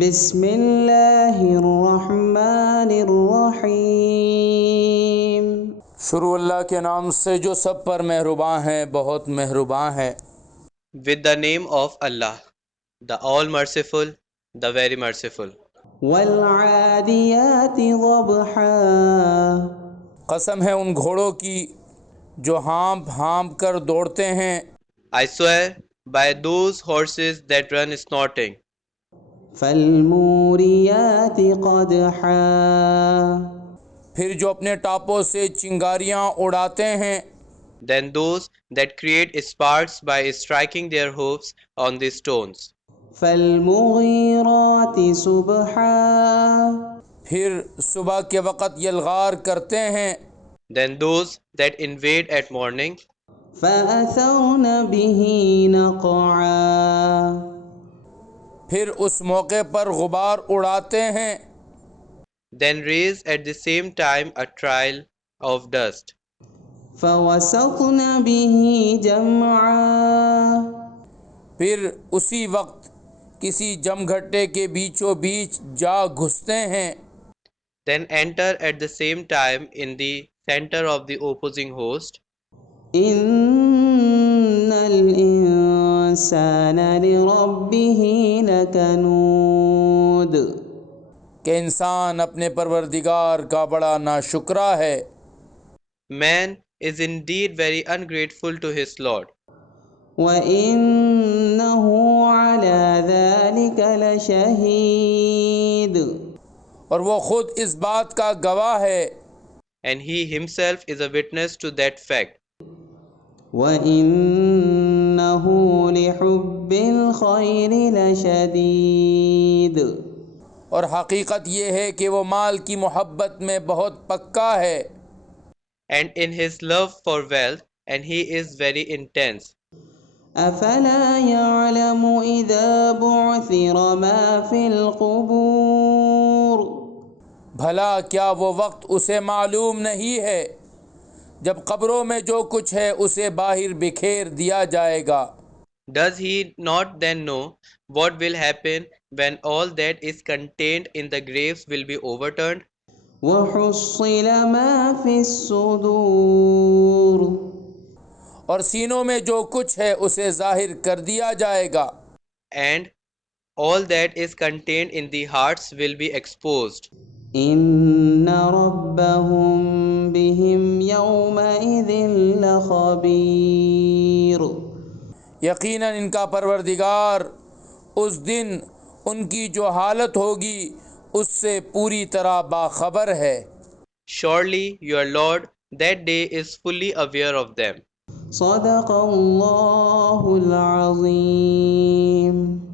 بسم اللہ الرحمن الرحیم. شروع اللہ کے نام سے جو سب پر مہرباں ہیں، بہت مہرباں ہے. With the name of Allah, the All Merciful, the Very Merciful. والعادیات ضبحا. قسم ہے ان گھوڑوں کی جو ہانپ ہانپ کر دوڑتے ہیں. I swear by those horses that run snorting. فالموریات قدحا. پھر جو اپنے ٹاپوں سے چنگاریاں اڑاتے ہیں. Then those that create sparks by striking their hoofs on the stones. فالمغیرات صبحا. پھر صبح کے وقت یلغار کرتے ہیں. Then those that invade at morning. فأثرن به نقعا. پھر اس موقع پر غبار اڑاتے ہیں. Then raise at the same time a trail of dust. فوسطن به جمعا. پھر اسی وقت کسی جمگھٹے کے بیچوں بیچ جا گھستے ہیں. Then enter at the same time in the center of the opposing host. ان الانسان لربه لکنود. کہ انسان اپنے پروردگار کا بڑا ناشکرا ہے. Man is indeed very ungrateful to his Lord. وَإِنَّهُ عَلَى ذَلِكَ لَشَهِيدٌ. اور وہ خود اس بات کا گواہ ہے. And he himself is a witness to that fact. وَإِنَّهُ لِحُبِّ الْخَيْرِ لَشَدِيدٌ. اور حقیقت یہ ہے کہ وہ مال کی محبت میں بہت پکا ہے. And in his love for wealth, and he is very intense. أَفَلَا يَعْلَمُ إِذَا بُعْثِرَ مَا فِي الْقُبُورِ. بھلا کیا وہ وقت اسے معلوم نہیں ہے جب قبروں میں جو کچھ ہے اسے باہر بکھیر دیا جائے گا. Does he not then know what will happen when all that is contained in the graves will be overturned? وَحُصِّلَ مَا فِي الصُّدُورِ. اور سینوں میں جو کچھ ہے اسے ظاہر کر دیا جائے گا. And all that is contained in the hearts will be exposed. إِنَّ رَبَّهُم بِهِمْ يَوْمَئِذٍ لَخَبِيرٌ. یقیناً ان کا پروردگار اس دن ان کی جو حالت ہوگی اس سے پوری طرح باخبر ہے. Surely your Lord that day is fully aware of them. صدق اللہ العظیم.